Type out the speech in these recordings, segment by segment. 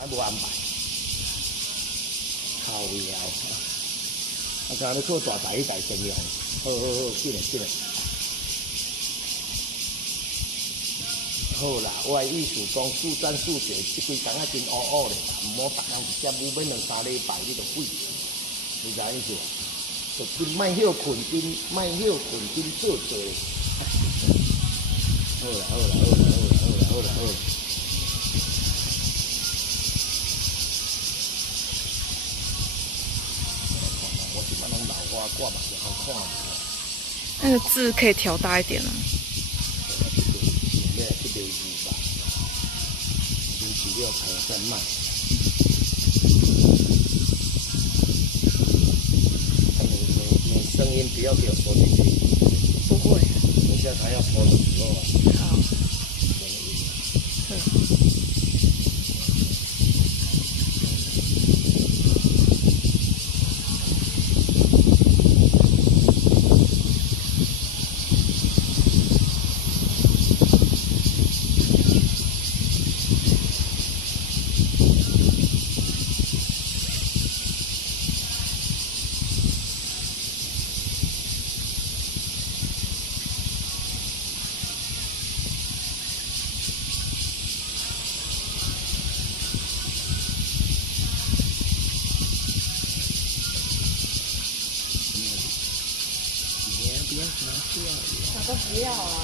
还无安排，靠腰。啊，今日做大台一台先用，好，进来。好啦，我的意思讲，速战速决，这几工仔真乌乌咧，毋好别人一接五免2-3礼拜你就废，你知意思无？就莫休困紧做做。好啦。我即摆拢老花挂嘛，就好看。那个字可以调大一点啊。6才有在卖。你声音不要给我说进去。不会。等下他要播的时候啊。好。我都不要了。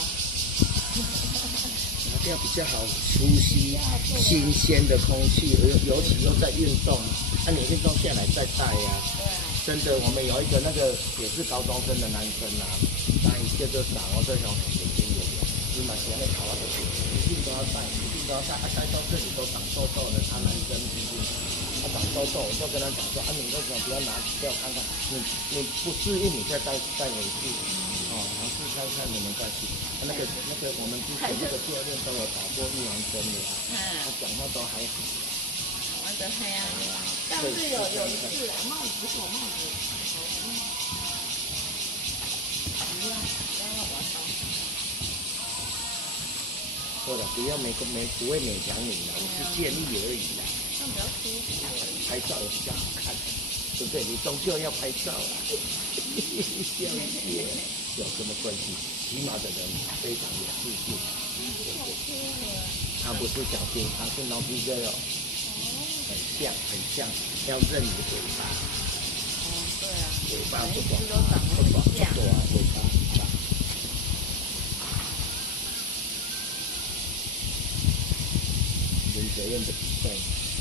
拿掉比较好呼吸新鲜的空气，尤其又在运动，你运动下来再戴呀。对啊。真的，我们有一个那个也是高中生的男生啊，他一个就长我这种眼睛有点，你买前面考那个一定都要戴，戴到这里都长痘痘的，他男生他长痘痘，我就跟他讲说你为什么不要拿掉看看？你不适应，你再戴回去。尝试看看你们再去。那个，我们之前那个教练都有打过预防针的啊，他讲话都还好。玩得黑啊！但是有一次帽子不是我帽子，不要让我烧。对了，不会勉强你的，我是建议而已啦。这样比较舒服。拍照也比较好看，对不对？你终究要拍照啊。小姐。有什么关系？骑马的人非常有自信。他不是小兵，他是老皮哥哦，很像，要认你尾巴。对啊。尾巴不短，都长得很像。对啊，尾巴很长。文学院的比赛。